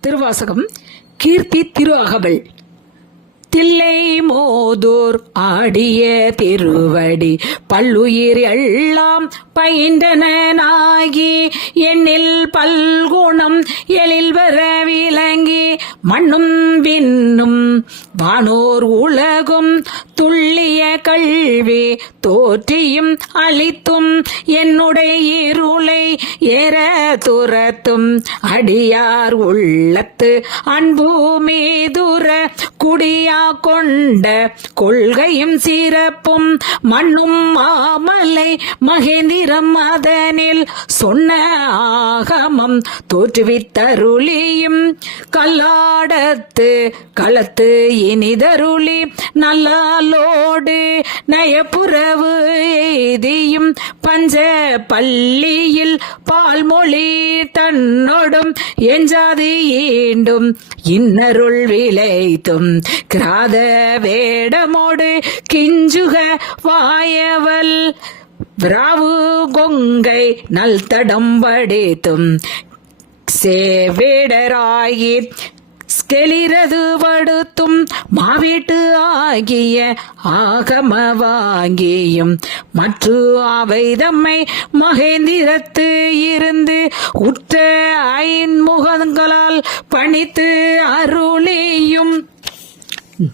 திருவாசகம் கீர்த்தி திரு அகவல் தில்லை மோதூர் ஆடிய திருவடி. பல்லுயிர் எல்லாம் பயின்றனாகி எண்ணில் பல்குணம் எழில் வர விளங்கி மண்ணும் விண்ணும் வானோர் உலகும் துள்ளிய கல்வி தோற்றியும் அளித்தும் என்னுடைய இருளை ஏற துரத்தும். அடியார் உள்ளத்து அன்பு மீதுர குடியார் கொண்ட கொள்கையும் சிறப்பும் மண்ணும் மாமலை மகேந்திரம் அதனில் சொன்ன ஆகமம் தோற்றுவித்தருளியும். கல்லாடத்து களத்து இனிதருளி நல்லாலோடு நயப்புறவு எய்தியும். பஞ்ச பள்ளியில் பால்மொழி தன்னோடும் எஞ்சாது ஈண்டும். இன்னருள் விளைத்தும் கிராத வேடமோடு கிஞ்சுக வாயவல் விராவு கொங்கை நல் தடம்படித்தும் சேவேடராயி கெளிரது படுத்தும் மாவீட்டு ஆகிய ஆகம வாங்கியும் மற்ற அவை தம்மை மகேந்திரத்து இருந்து உற்ற ஐன்முகங்களால் பணித்து அருளியும்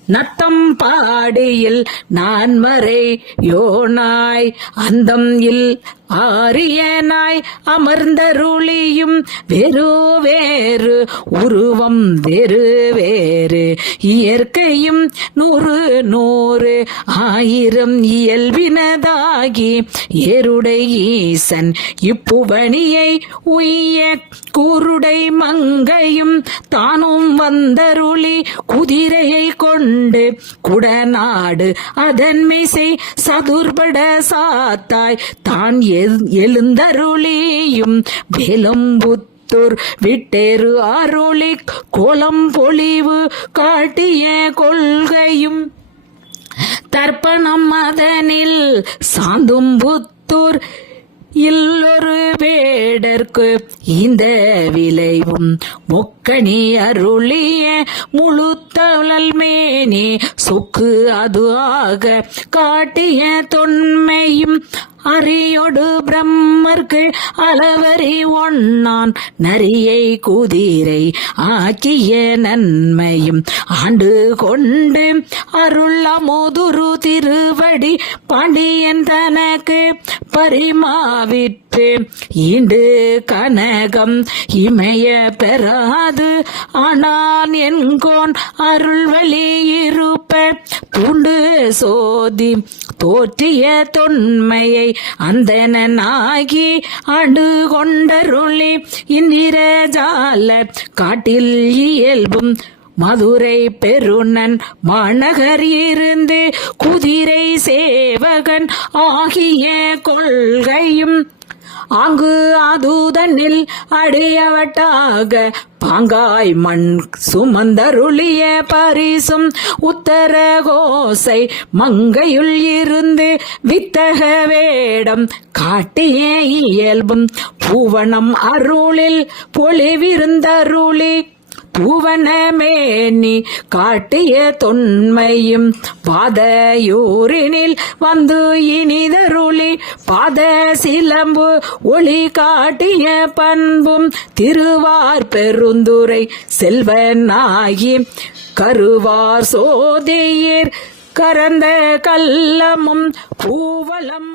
நத்தம் பாடியில் நான் மறை யோனாய் அந்தம் இல் ஆரியனாய் அமர்ந்தருளியும் வெறு வேறு உருவம் வெறு வேறு இயற்கையும் நூறு நூறு ஆயிரம் இயல்பினதாகி ஏருடை ஈசன். இப்புவணியை உய்ய கூருடை மங்கையும் தானும் வந்தருளி குதிரையை கொண்டு குடநாடு அதன் மிசை சதுர்பட சாத்தாய். தான் எ- எழுந்தருளியும் வேலம்புத்தூர் விட்டேறு அருளி கோலம் பொலிவு காட்டிய கொள்கையும் தர்ப்பணம் அதனில் சாந்தும் புத்தூர் இல்லொரு வேடர்க்கு இந்த விளைவும் மொக்கணி அருளிய முழு முழுத்தழல் மேனி சொக்கு அது ஆக காட்டிய தொன்மையும் அறியொடு பிரம்மர்கள் அளவறி ஒன்னான் நரியை குதிரை ஆக்கிய நன்மையும் ஆண்டு கொண்டு அருள் அமுதுரு திருவடி பாண்டியன் தனக்கு பரிமாவிட்டு ஈண்டு கனகம் இமைய பெறாது. ஆனான் என்கோன் அருள் வெளியிருப்ப தூண்டு சோதி தோற்றிய தொன்மையை அந்தனாகி ஆண்டு கொண்டருளி இந்திரஜால காட்டில் இயல்பும் மதுரை பெருணன் மாநகர் இருந்து குதிரை சேவகன் ஆகிய கொள்கையும் அங்கு அதுதனில் அடையவட்டாக பாங்காய் மண் சுமந்தருளிய பரிசும் உத்தர கோசை மங்கையுள் இருந்து வித்தக வேடம் காட்டிய இயல்பும் பூவனம் அருளில் பொலிவிருந்தருளி பூவனமேனி காட்டிய தொன்மையும் பாதையூரினில் வந்து இனிதருளி பாத சிலம்பு ஒளி காட்டிய பண்பும் திருவார் பெருந்துரை செல்வனாகி கருவார் சோதியர் கரந்த கல்லமும் பூவலம்